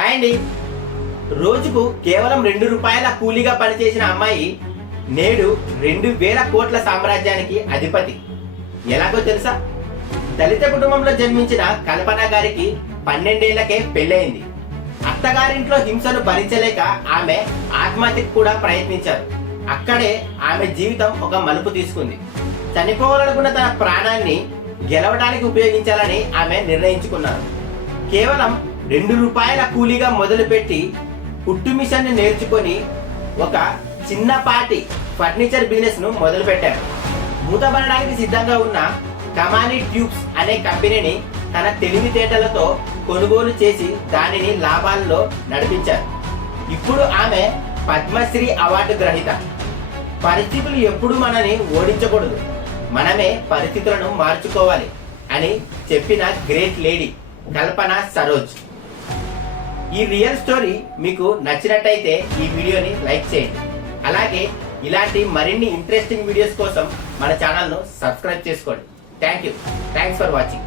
Hi అండి. రోజుకు కేవలం 2 రూపాయల కూలీగా పనిచేసిన అమ్మాయి నేడు 2000 కోట్ల సామ్రాజ్యానికి అధిపతి. ఎలాగో తెలుసా? దళిత కుటుంబంలో జన్మించిన కల్పన గారికి 12 ఏళ్లకే పెళ్ళయింది. అత్తగారింట్లో హింసను భరించలేక ఆమె ఆత్మహత్యకు కూడా ప్రయత్నించారు. అక్కడే ఆమె జీవితం ఒక మలుపు తీసుకుంది. చనిపోవాలనుకున్న తన ప్రాణాన్ని గెలవడానికి ఉపయోగించాలని ఆమె నిర్ణయించుకున్నారు. కేవలం 2 రూపాయల కూలీగా మొదలుపెట్టి కుట్టు మిషన్ ని నేర్చుకొని ఒక చిన్నపాటి ఫర్నిచర్ బిజినెస్ ను మొదలు పెట్టారు. మూతపడడానికి సిద్ధంగా ఉన్న కమానీ ట్యూబ్స్ అనే కంపెనీని తన తెలివితేటలతో కొనుగోలు చేసి దానిని లాభాల్లో నడిపించారు. ఇప్పుడు ఆమె పద్మశ్రీ అవార్డు గ్రహీత. పరిస్థితులు ఎప్పుడు మనని ఓడించకూడదు, మనమే పరిస్థితులను మార్చుకోవాలి అని చెప్పిన గ్రేట్ లేడీ కల్పన సరోజ్. ఈ రియల్ స్టోరీ మీకు నచ్చినట్టయితే ఈ వీడియోని లైక్ చేయండి. అలాగే ఇలాంటి మరిన్ని ఇంట్రెస్టింగ్ వీడియోస్ కోసం మన ఛానల్ను సబ్స్క్రైబ్ చేసుకోండి. Thanks for watching.